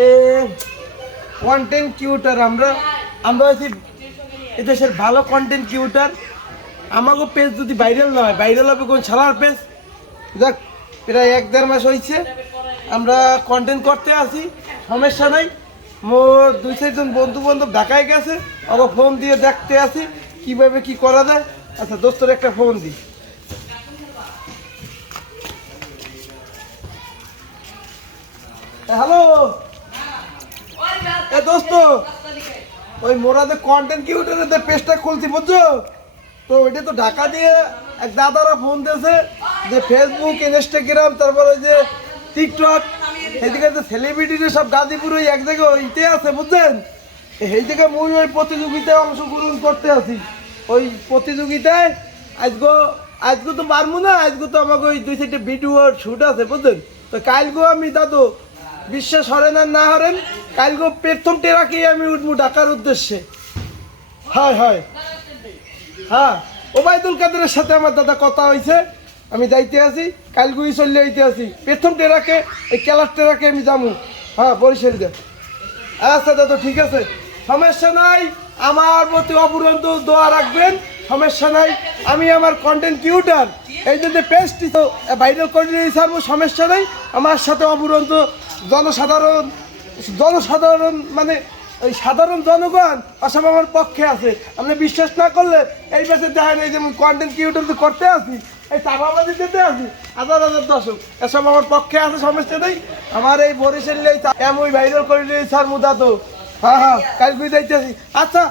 এ content cuter আমরা আমরা হচ্ছি এদেশের ভালো কন্টেন্ট কিউটার। আমাকে পেজ যদি ভাইরাল না হয়, ভাইরাল হবে কোন ছাড়ার পেজ। দেখ প্রায় 1-1.5 মাস হয়েছে আমরা কন্টেন্ট করতে আসি, সমস্যা নাই। মোর 2-4 জন বন্ধু বান্ধব ঢাকায় গেছে, ওকে ফোন দিয়ে দেখতে আসি কিভাবে কি করা যায়। আচ্ছা দোস্তর একটা ফোন দিই। হ্যালো এ দোস্ত, ওই মোরাদের কন্টেন্ট কিউটারের পেজটা খুলছি বুঝছো তো, ওইটা তো ঢাকা দিয়ে এক দাদারা ফোন দিয়েছে যে ফেসবুক ইনস্টাগ্রাম তারপর ওই যে টিকটক সেদিকে যে সেলিব্রিটিরা সব গাজীপুর ওই এক জায়গায় ওইতে আছে বুঝছেন। সেই থেকে মুই ওই প্রতিযোগিতায় অংশগ্রহণ করতে আছি। ওই প্রতিযোগিতায় আজকে তো পারবো না, আজকে তো আমাকে ওই 2-4টা ভিডিও শ্যুট আছে বুঝছেন। তো কালকেও আমি দাদু বিশ্বাস হরেন আর না হরেন কালকেও প্রথম টেরাকেই আমি উঠবো ঢাকার উদ্দেশ্যে। হয় হয় হ্যাঁ, ওবায়দুল কাদেরের সাথে আমার দাদা কথা হয়েছে, আমি যাইতে আছি কালগুই চলে যাইতে আছি প্রথম টেরাকে, এই কেলার টেরাকে আমি যাবো। হ্যাঁ বরিশাল যা। আচ্ছা দাদা ঠিক আছে, সমস্যা নাই, আমার প্রতি অপুরন্ত দোয়া রাখবেন, সমস্যা নাই। আমি আমার কন্টেন্ট কিউটার এই যে পেজটি তো ভাইরাল করে নিয়ে ছাড়বো, সমস্যা নাই। আমার সাথে অপুরন্ত জনসাধারণ মানে ওই সাধারণ জনগণ অসব আমার পক্ষে আছে। আপনি বিশ্বাস না করলে এই পাশে দেখেন, এই যে কন্টেন্ট কিউটার করতে আসি, এই চাপাবাজি দিতে আসি, হাজার হাজার দর্শক এসব আমার পক্ষে আছে, সমস্যা নেই। আমার এই বরিশাল এমন ভাইরাল করে নিয়ে ছাড়বো দাদু। হ্যাঁ হ্যাঁ কাল যাইতে আসি। আচ্ছা।